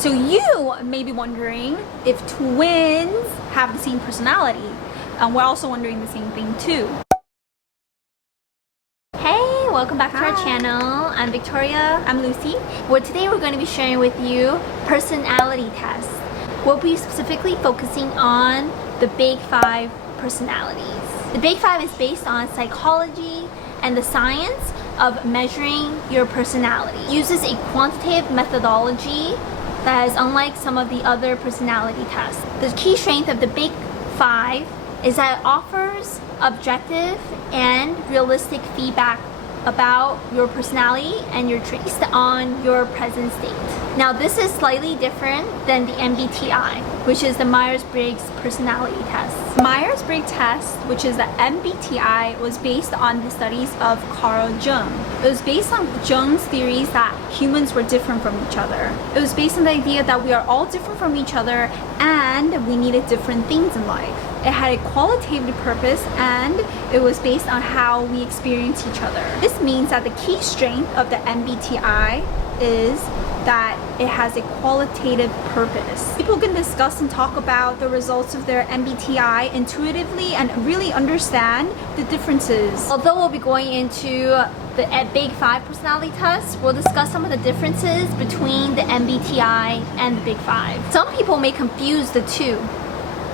So you may be wondering if twins have the same personality. We're also wondering the same thing too. Hey, welcome back to our Hi. channel. I'm Victoria. I'm Lucy. Well, today we're going to be sharing with you personality tests. We'll be specifically focusing on the Big Five personalities. The Big Five is based on psychology and the science of measuring your personality. It uses a quantitative methodology that is unlike some of the other personality tests. The key strength of the Big Five is that it offers objective and realistic feedback about your personality and your traits based on your present state. Now, this is slightly different than the MBTI, which is the Myers Briggs personality test. Myers Briggs test, which is the MBTI, was based on the studies of Carl Jung. It was based on Jung's theories that humans were different from each other. It was based on the idea that we are all different from each other and we needed different things in life. It had a qualitative purpose and it was based on how we experience each other. This means that the key strength of the MBTI is that it has a qualitative purpose. People can discuss and talk about the results of their MBTI intuitively and really understand the differences. Although we'll be going into the Big Five personality test, we'll discuss some of the differences between the MBTI and the Big Five. Some people may confuse the two.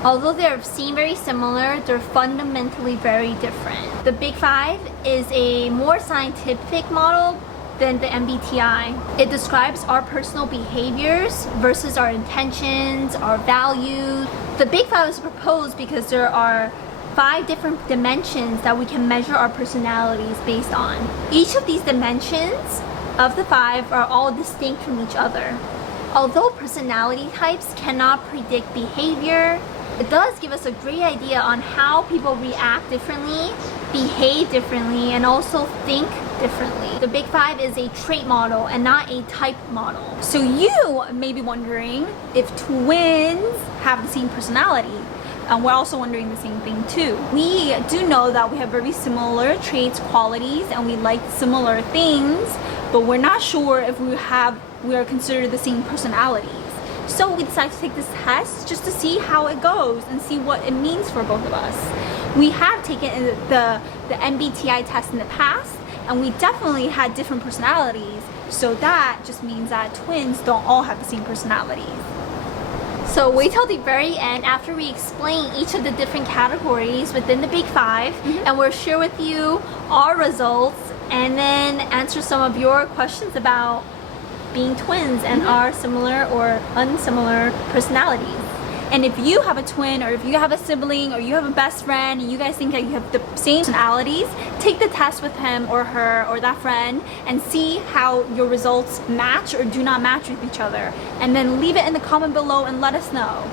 Although they seem very similar, they're fundamentally very different. The Big Five is a more scientific model than the MBTI. It describes our personal behaviors versus our intentions, our values. The Big Five was proposed because there are 5 different dimensions that we can measure our personalities based on. Each of these dimensions of the 5 are all distinct from each other. Although personality types cannot predict behavior, it does give us a great idea on how people react differently, behave differently, and also think differently. The Big Five is a trait model and not a type model. So you may be wondering if twins have the same personality. We're also wondering the same thing too. We do know that we have very similar traits, qualities, and we like similar things, but we're not sure if we are considered the same personalities. So we decided to take this test just to see how it goes and see what it means for both of us. We have taken the MBTI test in the past, and we definitely had different personalities. So that just means that twins don't all have the same personalities. So wait till the very end after we explain each of the different categories within the Big Five, and we'll share with you our results and then answer some of your questions about being twins and our similar or unsimilar personalities. And if you have a twin, or if you have a sibling, or you have a best friend, and you guys think that you have the same personalities, take the test with him or her or that friend and see how your results match or do not match with each other. And then leave it in the comment below and let us know.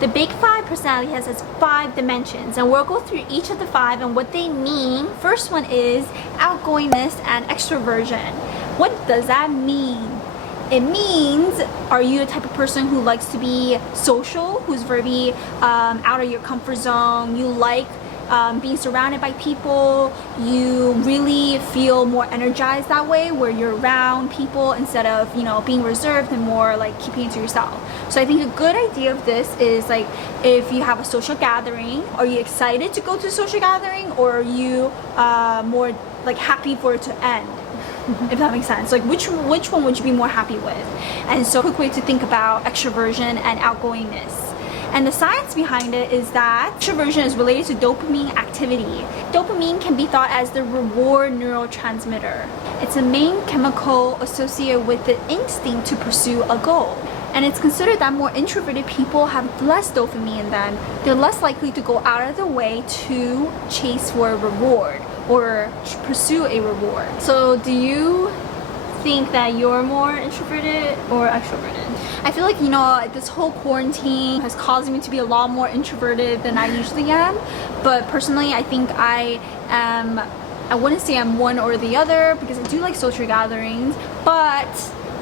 The Big Five personality has 5 dimensions, and we'll go through each of the 5 and what they mean. First one is outgoingness and extroversion. What does that mean? It means, are you a type of person who likes to be social, who's very out of your comfort zone? You like being surrounded by people. You really feel more energized that way, where you're around people instead of, being reserved and more like keeping it to yourself. So I think a good idea of this is, like, if you have a social gathering, are you excited to go to a social gathering, or are you more like happy for it to end? If that makes sense. Like, which one would you be more happy with? And so a quick way to think about extroversion and outgoingness. And the science behind it is that extroversion is related to dopamine activity. Dopamine can be thought as the reward neurotransmitter. It's a main chemical associated with the instinct to pursue a goal. And it's considered that more introverted people have less dopamine in them. They're less likely to go out of their way to chase for a reward or pursue a reward. So do you think that you're more introverted or extroverted? I feel like, this whole quarantine has caused me to be a lot more introverted than I usually am. But personally, I think I wouldn't say I'm one or the other, because I do like social gatherings, but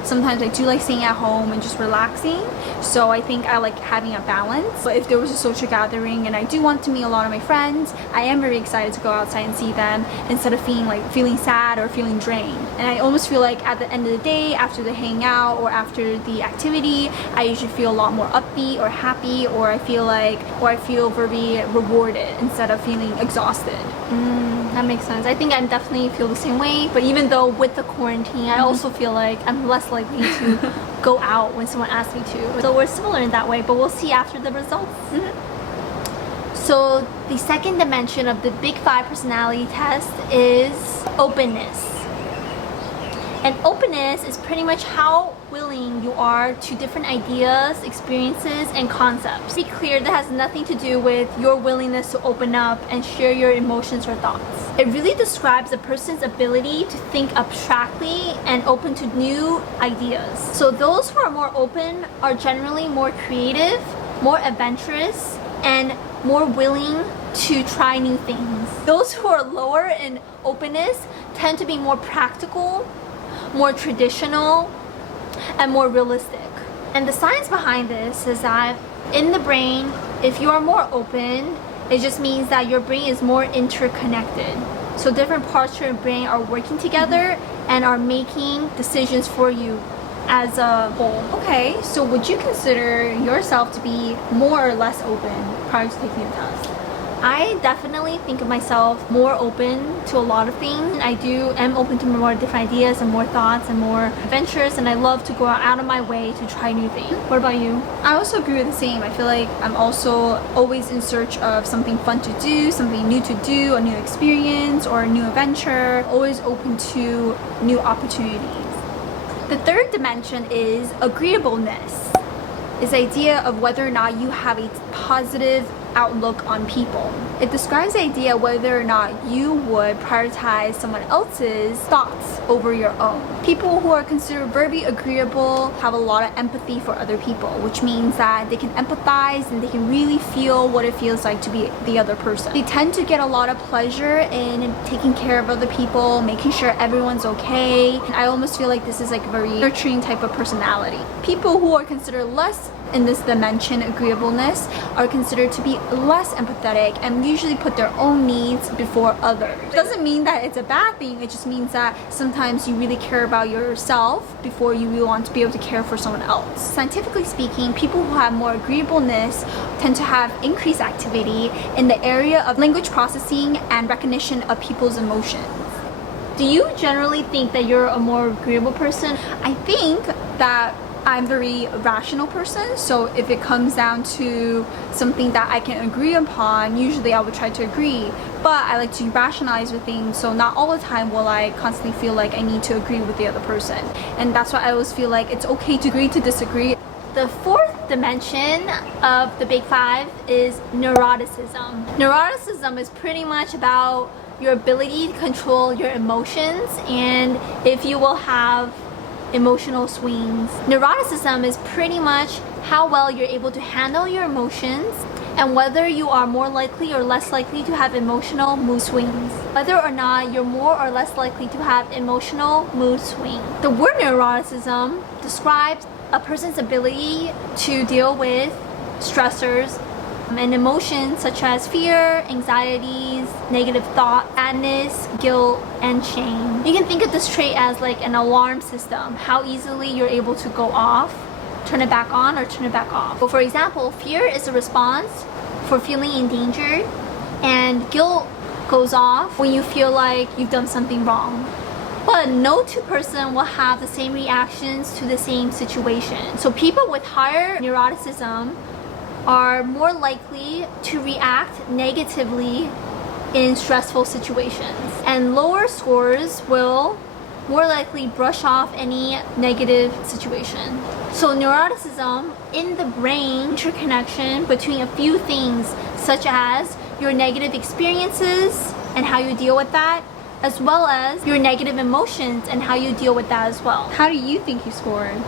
sometimes I do like staying at home and just relaxing. So I think I like having a balance. But if there was a social gathering and I do want to meet a lot of my friends, I am very excited to go outside and see them instead of feeling sad or feeling drained. And I almost feel like at the end of the day, after the hangout or after the activity, I usually feel a lot more upbeat or happy, or I feel very rewarded instead of feeling exhausted. That makes sense. I think I definitely feel the same way, but even though with the quarantine, I also feel like I'm less likely to go out when someone asks me to. So we're similar in that way, but we'll see after the results. So the second dimension of the Big 5 personality test is openness. And openness is pretty much how willing you are to different ideas, experiences, and concepts. To be clear, that has nothing to do with your willingness to open up and share your emotions or thoughts. It really describes a person's ability to think abstractly and open to new ideas. So those who are more open are generally more creative, more adventurous, and more willing to try new things. Those who are lower in openness tend to be more practical, more traditional, and more realistic. And the science behind this is that in the brain, if you are more open, it just means that your brain is more interconnected. So different parts of your brain are working together and are making decisions for you as a whole. Okay, so would you consider yourself to be more or less open prior to taking the test? I definitely think of myself more open to a lot of things. I am open to more different ideas and more thoughts and more adventures, and I love to go out of my way to try new things. What about you? I also agree with the same. I feel like I'm also always in search of something fun to do, something new to do, a new experience or a new adventure. Always open to new opportunities. The third dimension is agreeableness. It's the idea of whether or not you have a positive outlook on people. It describes the idea whether or not you would prioritize someone else's thoughts over your own. People who are considered very agreeable have a lot of empathy for other people, which means that they can empathize and they can really feel what it feels like to be the other person. They tend to get a lot of pleasure in taking care of other people, making sure everyone's okay. And I almost feel like this is like a very nurturing type of personality. People who are considered less in this dimension, agreeableness, are considered to be less empathetic and usually put their own needs before others. It doesn't mean that it's a bad thing, it just means that sometimes you really care about yourself before you really want to be able to care for someone else. Scientifically speaking, people who have more agreeableness tend to have increased activity in the area of language processing and recognition of people's emotions. Do you generally think that you're a more agreeable person? I think that I'm a very rational person, so if it comes down to something that I can agree upon, usually I would try to agree. But I like to rationalize with things, so not all the time will I constantly feel like I need to agree with the other person. And that's why I always feel like it's okay to agree to disagree. The fourth dimension of the Big 5 is neuroticism. Neuroticism is pretty much about your ability to control your emotions and if you will have emotional swings. Neuroticism is pretty much how well you're able to handle your emotions and whether you are more likely or less likely to have emotional mood swings. Whether or not you're more or less likely to have emotional mood swings. The word neuroticism describes a person's ability to deal with stressors and emotions such as fear, anxieties, negative thoughts, sadness, guilt, and shame. You can think of this trait as like an alarm system, how easily you're able to go off, turn it back on, or turn it back off. So for example, fear is a response for feeling endangered, and guilt goes off when you feel like you've done something wrong. But no two person will have the same reactions to the same situation. So people with higher neuroticism are more likely to react negatively in stressful situations. And lower scores will more likely brush off any negative situation. So neuroticism in the brain, interconnection between a few things such as your negative experiences and how you deal with that, as well as your negative emotions and how you deal with that as well. How do you think you scored?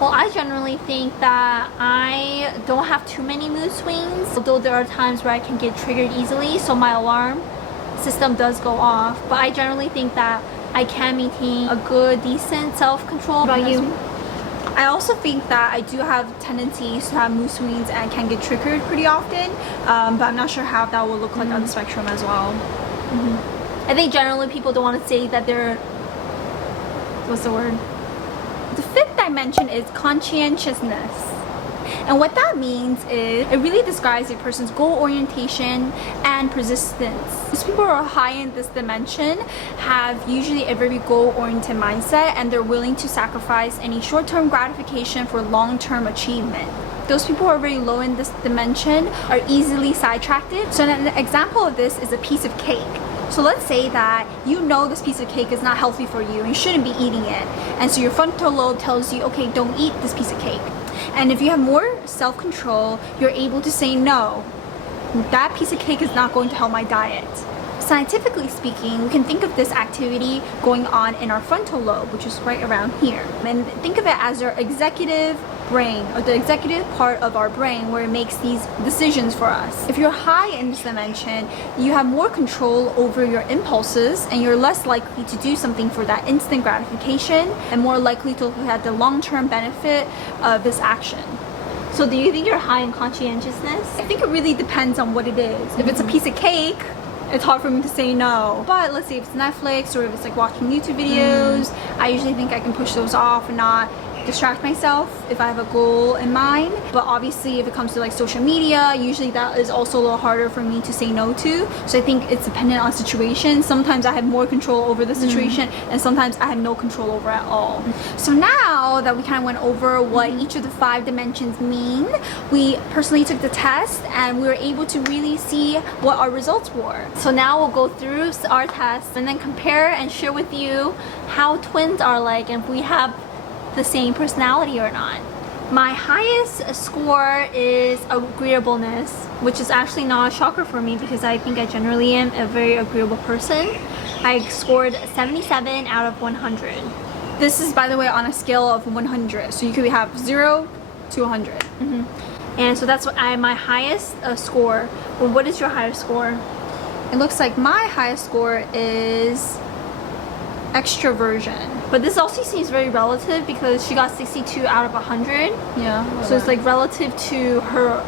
Well, I generally think that I don't have too many mood swings, although there are times where I can get triggered easily, so my alarm system does go off. But I generally think that I can maintain a good, decent self-control. What about you? I also think that I do have tendencies to have mood swings and can get triggered pretty often, but I'm not sure how that will look like on the spectrum as well. I think generally people don't want to say that they're, what's the word? The fifth dimension is conscientiousness. And what that means is it really describes a person's goal orientation and persistence. Those people who are high in this dimension have usually a very goal-oriented mindset, and they're willing to sacrifice any short-term gratification for long-term achievement. Those people who are very low in this dimension are easily sidetracked. So an example of this is a piece of cake. So let's say that you know this piece of cake is not healthy for you and you shouldn't be eating it. And so your frontal lobe tells you, okay, don't eat this piece of cake. And if you have more self-control, you're able to say no. That piece of cake is not going to help my diet. Scientifically speaking, we can think of this activity going on in our frontal lobe, which is right around here. And think of it as our executive brain, or the executive part of our brain where it makes these decisions for us. If you're high in this dimension, you have more control over your impulses, and you're less likely to do something for that instant gratification and more likely to have the long-term benefit of this action. So do you think you're high in conscientiousness? I think it really depends on what it is. If it's a piece of cake, it's hard for me to say no. But let's say if it's Netflix or if it's like watching YouTube videos, I usually think I can push those off and not distract myself if I have a goal in mind. But obviously if it comes to like social media, usually that is also a little harder for me to say no to. So I think it's dependent on situation. Sometimes I have more control over the situation and sometimes I have no control over it at all. So now that we kind of went over what each of the 5 dimensions mean, we personally took the test and we were able to really see what our results were. So now we'll go through our tests and then compare and share with you how twins are like and if we have the same personality or not. My highest score is agreeableness, which is actually not a shocker for me because I think I generally am a very agreeable person. I scored 77 out of 100. This is, by the way, on a scale of 100, so you could have 0 to 100. And so that's what my highest score. Well, what is your highest score? It looks like my highest score is extraversion. But this also seems very relative because she got 62 out of 100. Yeah. So it's like relative to her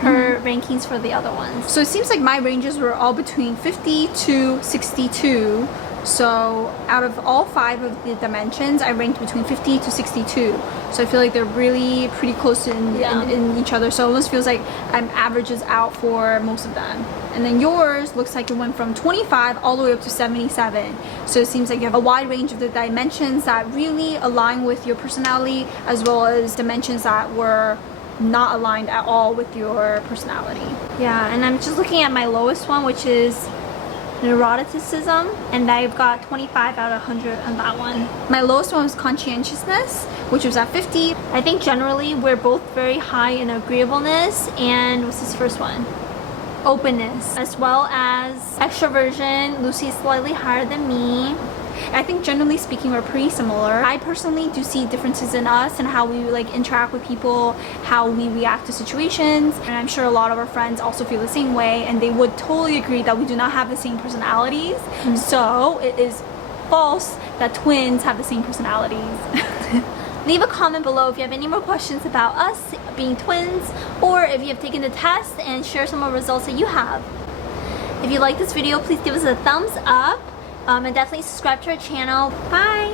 her rankings for the other ones. So it seems like my ranges were all between 50 to 62. So out of all 5 of the dimensions, I ranked between 50 to 62. So I feel like they're really pretty close in each other. So it almost feels like I'm averages out for most of them. And then yours looks like it went from 25 all the way up to 77. So it seems like you have a wide range of the dimensions that really align with your personality, as well as dimensions that were not aligned at all with your personality. Yeah, and I'm just looking at my lowest one, which is Neuroticism, and I've got 25 out of 100 on that one. My lowest one was Conscientiousness, which was at 50. I think generally we're both very high in agreeableness, and what's this first one? Openness, as well as extroversion. Lucy is slightly higher than me. I think generally speaking we're pretty similar. I personally do see differences in us and how we like interact with people, how we react to situations, and I'm sure a lot of our friends also feel the same way, and they would totally agree that we do not have the same personalities. So it is false that twins have the same personalities. Leave a comment below if you have any more questions about us being twins, or if you have taken the test, and share some of the results that you have. If you like this video, please give us a thumbs up. And definitely subscribe to our channel. Bye!